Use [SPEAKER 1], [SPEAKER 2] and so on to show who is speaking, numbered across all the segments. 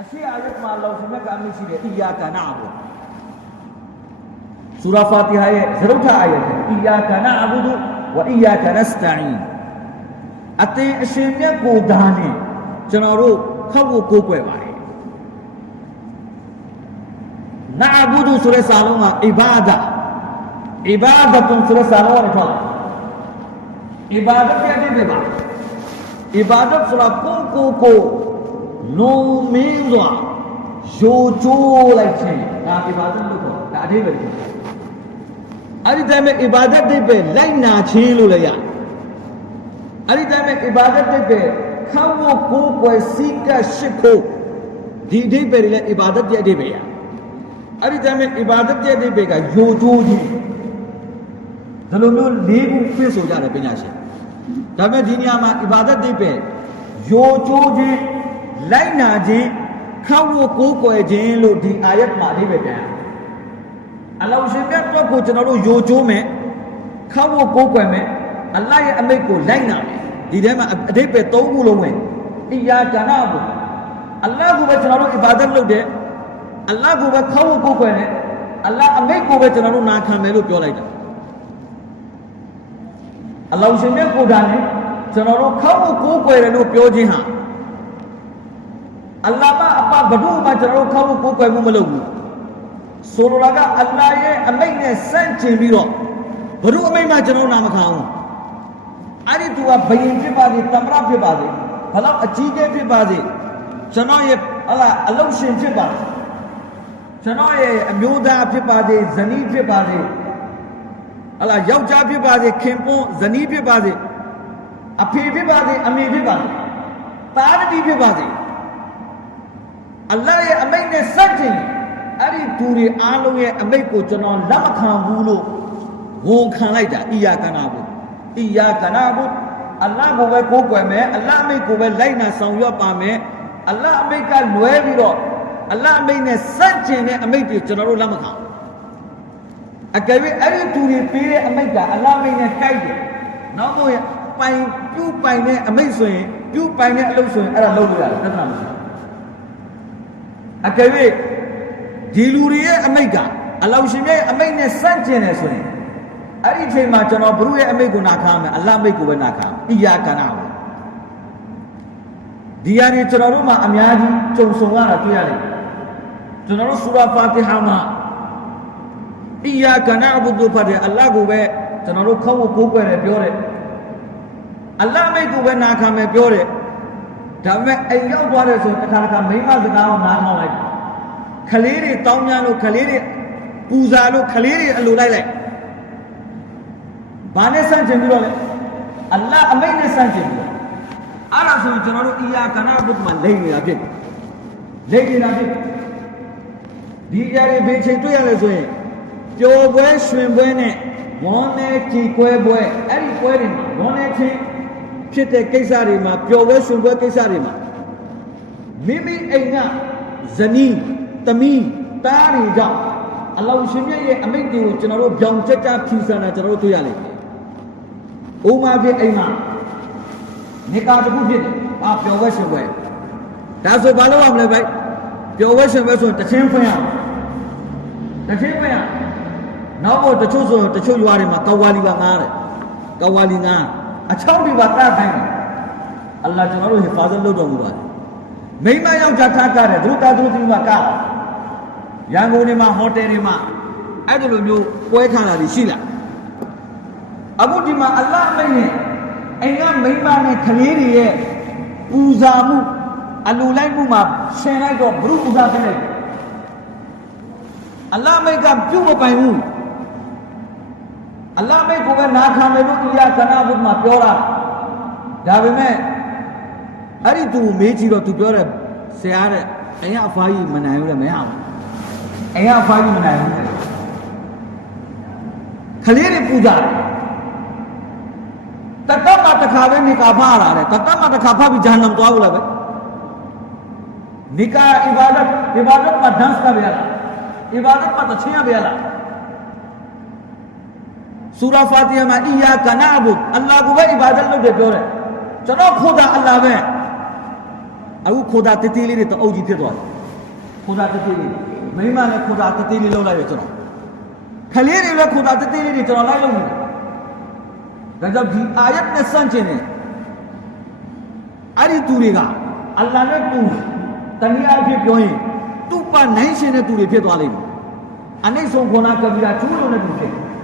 [SPEAKER 1] အရှိအာယတ်မှာလောရှင်မြတ်ကအမိရှိတယ်အီယာကာနာဘူးဆူရာဖာတီဟာရဲ့ဇရုတ်ထအာယတ်အီယာကာနာအဘူဒူဝအီယာကာနစတိုင်အသင်အရှ လုံးကအီဘာဒါအီဘာဒတ်ဆိုတဲ့စာလုံးကနေထွက်လာအီဘာဒတ်ပြတဲ့ပဲပါအီဘာဒတ်ဆိုတာကိုကိုကိုလုံးမင်းစွာယိုကျိုးလိုက်ခြင်းဒါအီဘာဒတ်လို့ခေါ်ဒါအဓိပ္ပာယ်ကိုအဲ့ဒီတိုင်းမှာအီဘာဒတ်တွေပဲလိုက်နာခြင်းလို့လည်းရတယ်အဲ့ဒီတိုင်းမှာအီဘာဒတ်တွေပဲခေါင်းကိုကိုယ်ွယ်စီကရှိခိုးဒီအဓိပ္ပာယ်တွေလည်းအီဘာဒတ်ရဲ့အဓိပ္ပာယ်ရအဲ့ဒီတိုင်းမှာအီဘာဒတ်ရဲ့အဓိပ္ပာယ်ကယိုကျိုးခြင်းဒီလိုမျိုးလေးခုပြည့်စုံကြတယ်ပညာရှင်ဒါပေမဲ့ဒီနေရာမှာအီဘာဒတ်တွေပဲယိုကျိုးခြင်း လိုက်နာခြင်းခေါင်းကိုကိုယ်ွယ်ခြင်းလို့ဒီအာယတ်မှာအဓိပ္ပာယ်ပြန်ရတယ်အလောရှင်မြတ်တော့ကိုကျွန်တော်တို့ယိုကျိုးမယ်ခေါင်းကိုကိုးကွယ်မယ်အလ္လာဟ်ရဲ့အမိန့်ကိုလိုက်နာမယ်ဒီထဲမှာအဓိပ္ပာယ်၃ခုလုံးဝင်အီယာကာနာဘူအလ္လာဟ်ကိုပဲကျွန်တော်တို့အီဘာဒတ်လုပ်တယ်အလ္လာဟ်ကိုပဲခေါင်းကိုကိုးကွယ်တယ်အလ္လာဟ်အမိန့်ကိုပဲကျွန်တော်တို့နာခံမယ်လို့ပြောလိုက်တာအလောရှင်မြတ်ကိုယ်တိုင်ကျွန်တော်တို့ခေါင်းကိုကိုးကွယ်တယ်လို့ပြောခြင်းဟာ အလ္လာဟ်ကအပဘဒုမှကျွန်တော်တို့ခေါင်းကိုကိုးကွယ်မှုမလုပ်ဘူးဆိုလိုတာကအလ္လာဟ်ရဲ့အမိန့်နဲ့ဆန့်ကျင်ပြီးတော့ဘဒုအမိန့်မှကျွန်တော်နာမခံဘူးအဲ့ဒီသူကဘယင်ဖြစ်ပါစေတမရဖြစ်ပါစေဘလောက်အကြီးကျယ်ဖြစ်ပါစေကျွန်တော်ရဲ့ဟလာအလုရှင်ဖြစ်ပါစေကျွန်တော်ရဲ့အမျိုးသားဖြစ်ပါစေဇနီးဖြစ်ပါစေဟလာယောက်ျားဖြစ်ပါစေခင်ပွန်းဇနီးဖြစ်ပါစေအဖေဖြစ်ပါစေအမေဖြစ်ပါစေသားသမီးဖြစ်ပါစေ အလ္လာဟ်ရဲ့အမိန့်နဲ့စัจကျင်အဲ့ဒီသူတွေအားလုံးရဲ့အမိန့်ကိုကျွန်တော်လက်မခံဘူးလို့ဝန်ခံလိုက်တာအီယာကနာဘူးအီယာကနာဘူးအလ္လာဟ်ကိုပဲကိုးကွယ်မယ်အလ္လာဟ်အမိန့်ကိုပဲလိုက်နာဆောင်ရွက်ပါမယ်အလ္လာဟ်အမိန့်ကလွဲပြီးတော့အလ္လာဟ်အမိန့်နဲ့စัจကျင်တဲ့အမိန့်တွေကျွန်တော်တို့လက်မခံဘူးအကယ်၍အဲ့ဒီသူတွေပေးတဲ့အမိန့်ကအလ္လာဟ်အမိန့်နဲ့တိုက်တယ်နောက်တော့ပိုင်ပြုပိုင်တဲ့အမိန့်ဆိုရင်ပြုပိုင်တဲ့အလုပ်ဆိုရင်အဲ့ဒါလုပ်လို့ရတယ်သစ္စာမရှိဘူး အကယ်၍ဒီလူတွေရဲ့အမိတ်ကအလောင်ရှင်ရဲ့အမိတ်နဲ့စန့်ကျင်တယ်ဆိုရင်အဲ့ဒီအချိန်မှာကျွန်တော်ဘုရုရဲ့အမိတ်ကိုနာခံမယ်အလ္လာဟ်မိတ်ကိုပဲနာခံအီယာကနာဘူးဒီဟာတွေကျွန်တော်တို့မှာအများကြီးကြုံဆုံရတာတွေ့ရတယ်ကျွန်တော်တို့ဆူရာဖာတီဟာမှာအီယာကနာဘူဒူဖတ်တယ်အလ္လာဟ်ကိုပဲကျွန်တော်တို့ခေါင်းကိုကိုးကွယ်တယ်ပြောတယ်အလ္လာဟ်မိတ်ကိုပဲနာခံမယ်ပြောတယ် ဒါပေမဲ့အိမ်ရောက်သွားတယ်ဆိုရင်တစ်ခါတစ်ခါမိမစကားကိုနားထောင်လိုက်တယ်ခလေးတွေတောင်းများလို့ခလေးတွေပူဇာလို့ခလေးတွေအလိုလိုက်လိုက်ဘာနဲ့ဆန့်ကျင်ပြီးတော့လဲအလ္လာဟ်အမိန့်နဲ့ဆန့်ကျင်ပြီးတော့အဲ့ဒါဆိုရင်ကျွန်တော်တို့အီယာကနာဘုဒ္ဓမှာလိမ့်နေတာဖြစ်လိမ့်နေတာဖြစ်ဒီအရာတွေဘယ်ချိန်တွေ့ရလဲဆိုရင်ပျော်ပွဲရွှင်ပွဲနဲ့ဝမ်းနဲ့ကြည်ကွဲပွဲအဲ့ဒီပွဲတွေမှာဝမ်းနဲ့ချင်း ဖြစ်တဲ့ကိစ္စတွေမှာပျော်ပွဲရွှင်ပွဲကိစ္စတွေမှာမိမိအိမ်ကဇနီးသမီးတားတွေကြောင့်အလောင်ရှင်မြတ်ရဲ့အမိန့်တွေကိုကျွန်တော်တို့ပြောင်ချက်တာဖြူစံတာကျွန်တော်တို့တွေ့ရလိမ့်မယ်။ဥမာဖြစ်အိမ်မှာနေကာတစ်ခုဖြစ်တယ်။အာပျော်ဝဲရှင်ဝဲ။ဒါဆိုဘာလို့ရမလဲဗျ။ပျော်ဝဲရှင်ဝဲဆိုတချင်းဖွင့်ရအောင်။တချင်းဖွင့်ရ။နောက်တော့တချို့ဆိုတချို့ရွာတွေမှာကောဝါလီပါငားတယ်။ကောဝါလီငား အချောင်းတွေပါတတ်ခိုင်းတယ်။အလ္လာဟ်ကျွန်တော်တို့ဟိဖာဇတ်လုပ်တော်မူပါတယ်။မိမယောက်ျားထားကြတယ်သူတို့တာသူတို့ဒီမှာကတာရန်ကုန်တွေမှာဟိုတယ်တွေမှာအဲ့ဒီလိုမျိုးပွဲခံတာတွေရှိလားအခုဒီမှာအလ္လာဟ်မိတ်နဲ့အိမ်ကမိန်းမနဲ့ကလေးတွေရဲ့ပူဇာမှုအလူလိုက်မှုမှာရှင်လိုက်တော့ဘုရုပူဇာဖြစ်လိုက်အလ္လာဟ်မိတ်ကပြုတ်မပိုင်ဘူး အလ္လာဟ်မိတ်ကိုပဲနာခံမယ်လို့အီယာကနာဘုဒ္ဓမှာပြောတာဒါပေမဲ့အဲ့ဒီသူမေးကြည့်တော့သူပြောတယ်ဆရာတဲ့အိမ်ကအဖားကြီးမနိုင်ဘူးလေမရဘူးအိမ်ကအဖားကြီးမနိုင်ဘူးတဲ့ခလေးတွေပူကြတယ်တတ်မှတစ်ခါပဲနေကာဖားလာတယ်တတ်မှတစ်ခါဖားပြီးဂျာနမ်သွားဘူးလားပဲနိကာအီဘာဒတ်အီဘာဒတ်မှာဒန်းစ်ကပဲရလားအီဘာဒတ်မှာတချင်းရပဲရလား ဆူရာဖာတီဟာမှာအီယာကနာအဘူအလ္လာဟ်ကိုပဲအီဘာဒတ်လုပ်တယ်ပြောတယ်ကျွန်တော်ခိုးတာအလ္လာဟ်ပဲအခုခိုးတာတေးသေးလေးတွေတအုပ်ကြီးဖြစ်သွားတယ်ခိုးတာတေးသေးလေးမိမလည်းခိုးတာတေးသေးလေးလောက်လိုက်ရကျွန်တော်ခလေးတွေလည်းခိုးတာတေးသေးလေးတွေကျွန်တော်လိုက်လို့နေတယ်ဒါကြောင့်ဒီအာယတ်နဲ့စန့်ကျင်နေအဲ့ဒီသူတွေကအလ္လာဟ်နဲ့တူတနည်းအားဖြင့်ပြောရင်သူ့ပနိုင်ရှင်တဲ့သူတွေဖြစ်သွားလိမ့်မယ်အနိစ္စခေါနာကဗီရာကျူးလို့နဲ့တူဖြစ်ဒီအီယာကနာဘုနဲ့စန့်ကျင်အဲ့ဒီတိုင်းပဲတေဆုံးကွယ်လွန်သွားတဲ့လူပြောက်တော့တေဆုံးကွယ်လွန်လို့ဆိုရင်ကျွန်တော်တို့မလုပ်လို့3ရက်တို့9ရက်တို့ရက်40တို့နှစ်ပတ်လည်တို့တို့အစီအစဉ်တွေလုပ်ကြသမင်းမကျွေးမရဘူးသမင်းမကျွေးမရဘူးသမင်းမကျွေးရင်စားမဲ့အောက်စုကလည်းစောင့်နေတော့ဘာပြောလဲဆိုတော့မတာတေဝါတာဘာလည်းမကျွေးဘူးတဲ့မရဂီယာ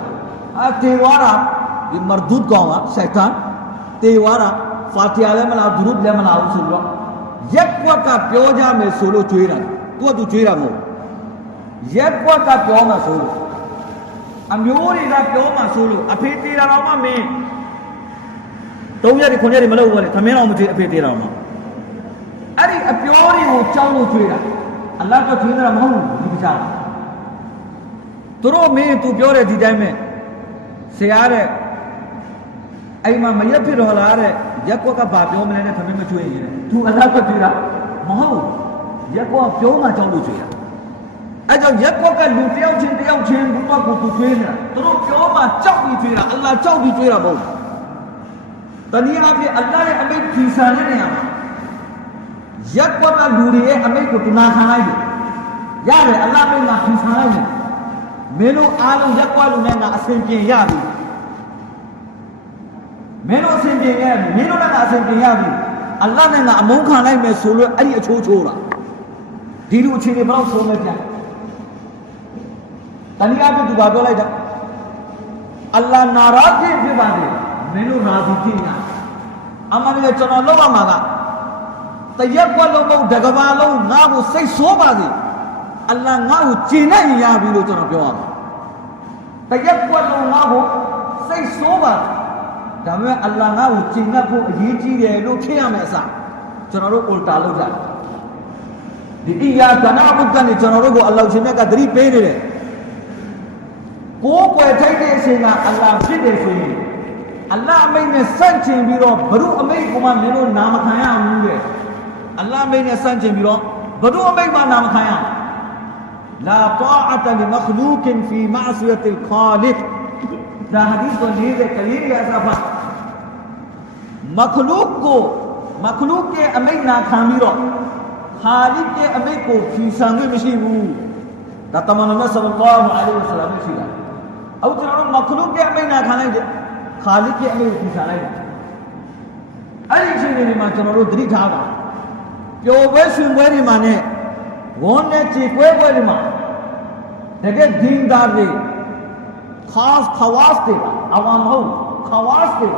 [SPEAKER 1] ဟုတ်ရက်ကွက်ကပြောမှဆိုလို့အမျိုးတွေကပြောမှဆိုလို့အဖေတေတာတော့မှမင်း၃ရက်ဒီ9ရက်ဒီမလုပ်ဘူးလေသမင်းတော်မကြွေးအဖေတေတာတော့မှအဲ့ဒီအပြောတွေကိုကြောက်လို့ကျွေးတာအ ဆရာတဲ့အိမ်မှာမရက်ဖြစ်တော့လားတဲ့ရက်ကွက်ကဘာပြောမလဲနဲ့သမင်းမကျွေးရင်သူအလ္လာဟ်ကကျွေးတာမဟုတ်ရက်ကွက်ကပြောမှကြောက်လို့ကျွေးတာအဲကြောင့်ရက်ကွက်ကလူတယောက်ချင်းတယောက်ချင်းဘုရားကိုသူကျွေးနေတာသူတို့ပြောမှကြောက်ပြီးကျွေးတာအလ္လာဟ်ကြောက်ပြီးကျွေးတာမဟုတ်ဘူးတနည်းအားဖြင့်အလ္လာဟ်ရဲ့အမိတ်ဖြီဆန်တဲ့နေရာမှာရက်ကွက်ကလူတွေရဲ့အမိတ်ကိုတနာခံလိုက်တယ်ရတယ်အလ္လာဟ်မိတ်ကဖြီဆန်လိုက်တယ် မင်းတို့အားလုံးရက်ကွက်လူနဲ့ငါအစဉ်ပြေရပြီမင်းတို့အစဉ်ပြေရပြီမင်းတို့လည်းငါအစဉ်ပြေရပြီအလ္လာဟ်နဲ့ငါအမုန်းခံလိုက်မယ်ဆိုလို့အဲ့ဒီအချိုးချိုးတာဒီလိုအခြေအနေဘယ်တော့ဆုံးလဲပြန်တနည်းအားဖြင့်သူဘာပြောလိုက်တာအလ္လာဟ်နာရာဖြစ်ဖြစ်ပါစေမင်းတို့နာစီဖြစ်ညာအမှန်တကယ်ကျွန်တော်လောက်ရမှာကတရက်ကွက်လုံးမဟုတ်တကဘာလုံးငါ့ကိုစိတ်ဆိုးပါစေ အလ္လာဟ်ငါ့ကိုကျင့်နိုင်ရပြီလို့ကျွန်တော်ပြောရမှာတရက်ကွက်လုံးငါ့ကိုစိတ်ဆိုးပါဒါပေမဲ့အလ္လာဟ်ငါ့ကိုကျင့်တတ်ဖို့အရေးကြီးတယ်လို့ဖြစ်ရမယ်အစားကျွန်တော်တို့ ulta လုပ်ကြတယ်ဒီအီယာကနာဘုတ်ကနေကျွန်တော်တို့ကိုအလ္လာဟ်ရှင်မြတ်ကသတိပေးနေတယ်ကိုယ်ွယ်ထိုက်တဲ့အချိန်ကအလ္လာဟ်ဖြစ်တယ်ဆိုရင်အလ္လာဟ်အမိန့်နဲ့စန့်ကျင်ပြီးတော့ဘ ᱹ အမိန့်ကမှမင်းတို့နာမခံရဘူးတဲ့အလ္လာဟ်အမိန့်နဲ့စန့်ကျင်ပြီးတော့ဘ ᱹ အမိန့်မှနာမခံရလာတာအတလီမခလူကင်ဖီမာဆီယတ်လ်ခါလစ်ဒါဟာဒီစ်ကိုလေးတဲ့ကလေးရစားဖာမခလူကိုမခလူရဲ့အမိန့်နာခံပြီးတော့ခါလစ်ရဲ့အမိန့်ကိုဖြီဆန်ခွင့်မရှိဘူး ဒါတမန်တော်မြတ်ဆလ္လာလဟ်အလိုင်းဝါဆလမ်ရှိတာအခုကျွန်တော်တို့မခလူရဲ့အမိန့်နာခံလိုက်တယ်ခါလစ်ရဲ့အမိန့်ကိုဖြီဆန်လိုက်တယ်အဲ့ဒီအချိန်တွေမှာကျွန် တကယ်ဒင်းသားတွေ khas khawas တွေအဝမ်ဟုတ် khawas တွေ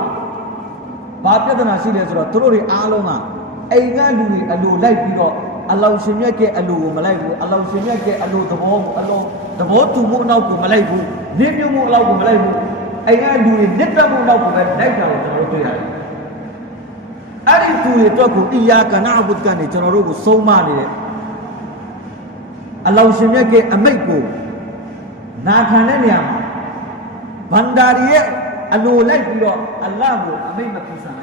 [SPEAKER 1] ဘာပြဿနာရှိလဲဆိုတော့တို့တွေအားလုံးကအိမ်ကလူတွေအလိုလိုက်ပြီးတော့အလောင်ရှင်မြတ်ရဲ့အလိုကိုမလိုက်ဘူးအလောင်ရှင်မြတ်ရဲ့အလိုသဘောကိုအလောသဘောတူမှုအနောက်ကိုမလိုက်ဘူးနေပြုံမှုအလောက်ကိုမလိုက်ဘူးအိမ်ကလူတွေလက်ပတ်မှုအနောက်ကိုပဲလိုက်တာကိုကျွန်တော်တို့တွေ့ရတယ်အဲ့ဒီသူတွေအတွက်ကိုအိယာကနာဘုဒ်ကနေကျွန်တော်တို့ကိုဆုံးမနေတယ်အလောင်ရှင်မြတ်ရဲ့အမိတ်ကို နာခံတဲ့နေရာမှာဗန္ဒာရီရဲ့အလိုလိုက်ပြီးတော့အလ္လာဟ်ကိုအမိတ်မပြုဆန်လို